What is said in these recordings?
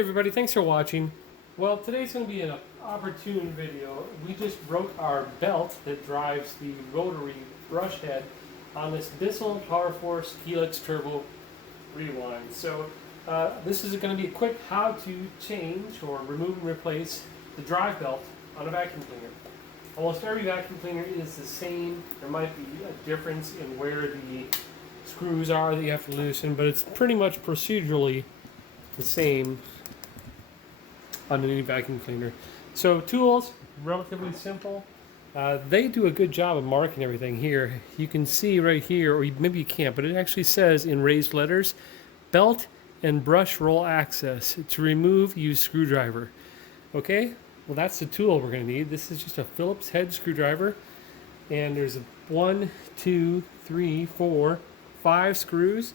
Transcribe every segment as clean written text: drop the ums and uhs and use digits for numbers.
everybody, thanks for watching. Well, today's going to be an opportune video. We just broke our belt that drives the rotary brush head on this Bissell Power Force Helix Turbo Rewind. So this is going to be a quick how to change or remove and replace the drive belt on a vacuum cleaner. Almost every vacuum cleaner is the same. There might be a difference in where the screws are that you have to loosen, but it's pretty much procedurally the same on any vacuum cleaner. So tools, relatively simple. They do a good job of marking everything here. You can see right here, or maybe you can't, but it actually says in raised letters, belt and brush roll access. To remove, use screwdriver. Okay, well that's the tool we're going to need. This is just a Phillips head screwdriver, and there's 1, 2, 3, 4, 5 screws.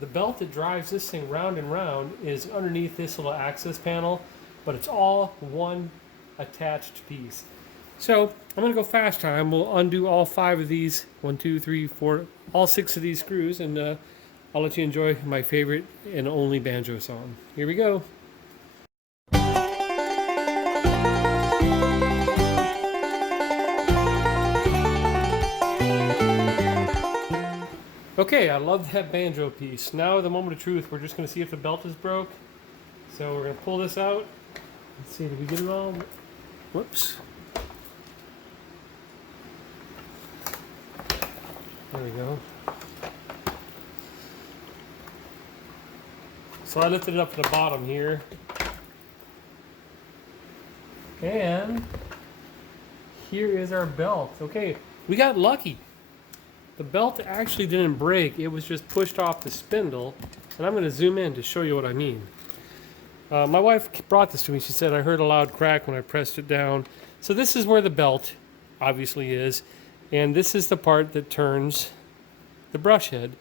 The belt that drives this thing round and round is underneath this little access panel, but it's all one attached piece. So I'm going to go fast time. We'll undo all 5 of these, 1, 2, 3, 4, all 6 of these screws, and I'll let you enjoy my favorite and only banjo song. Here we go. Okay, I love that banjo piece. Now the moment of truth, we're just going to see if the belt is broke. So we're going to pull this out. Let's see, did we get it all? Whoops. There we go. So I lifted it up to the bottom here. And here is our belt. Okay, we got lucky. The belt actually didn't break, it was just pushed off the spindle. And I'm going to zoom in to show you what I mean. My wife brought this to me. She said, I heard a loud crack when I pressed it down. So this is where the belt obviously is. And this is the part that turns the brush head.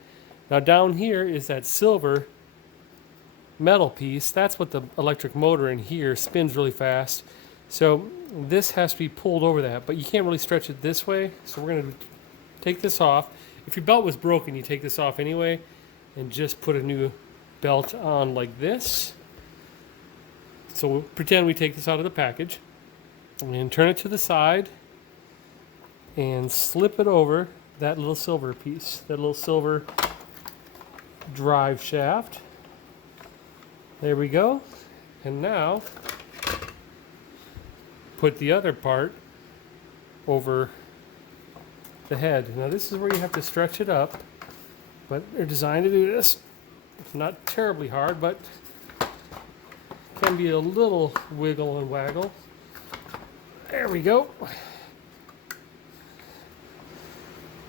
Now down here is that silver metal piece. That's what the electric motor in here spins really fast. So this has to be pulled over that, but you can't really stretch it this way. So we're going to take this off. If your belt was broken, you take this off anyway and just put a new belt on like this. So we'll pretend we take this out of the package and turn it to the side and slip it over that little silver piece, that little silver drive shaft. There we go. And now put the other part over the head. Now this is where you have to stretch it up, but they're designed to do this. It's not terribly hard, but can be a little wiggle and waggle. There we go.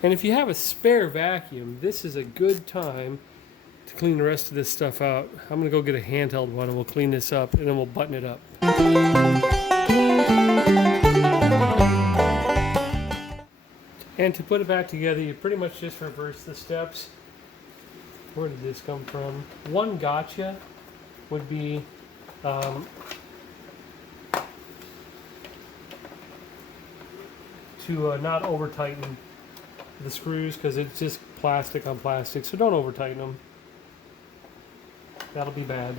And if you have a spare vacuum, this is a good time to clean the rest of this stuff out. I'm gonna go get a handheld one and we'll clean this up and then we'll button it up. And to put it back together, you pretty much just reverse the steps. Where did this come from? One gotcha would be to not over tighten the screws, because it's just plastic on plastic, so don't over tighten them. That'll be bad.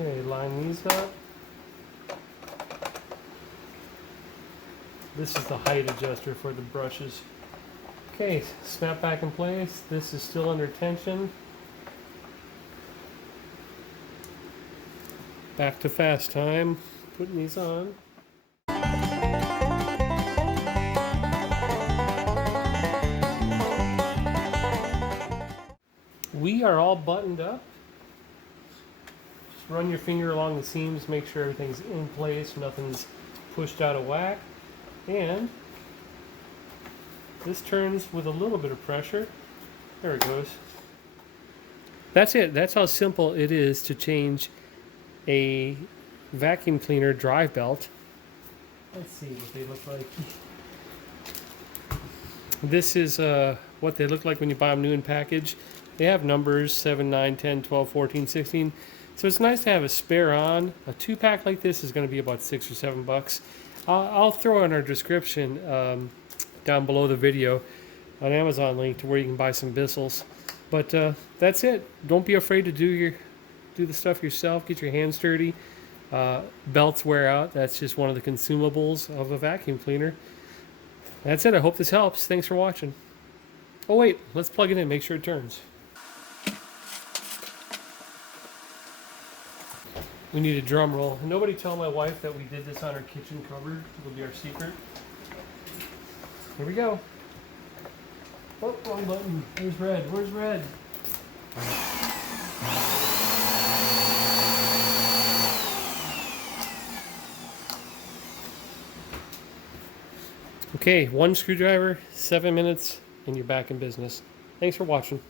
Okay, line these up. This is the height adjuster for the brushes. Okay, snap back in place. This is still under tension. Back to fast time, putting these on. We are all buttoned up. Just run your finger along the seams, make sure everything's in place, nothing's pushed out of whack. And this turns with a little bit of pressure. There it goes. That's it. That's how simple it is to change a vacuum cleaner drive belt. Let's see what they look like. This is what they look like when you buy them new in package. They have numbers 7, 9, 10, 12, 14, 16. So it's nice to have a spare on. A 2-pack like this is going to be about $6 or $7. I'll throw in our description down below the video an Amazon link to where you can buy some Bissells. But that's it. Don't be afraid to do do the stuff yourself, get your hands dirty. Belts wear out. That's just one of the consumables of a vacuum cleaner. That's it. I hope this helps. Thanks for watching. Oh wait, let's plug it in, make sure it turns. We need a drum roll. Nobody tell my wife that we did this on our kitchen cupboard. It'll be our secret. Here we go. Oh, wrong button. Where's red? Where's red? Okay, one screwdriver, 7 minutes, and you're back in business. Thanks for watching.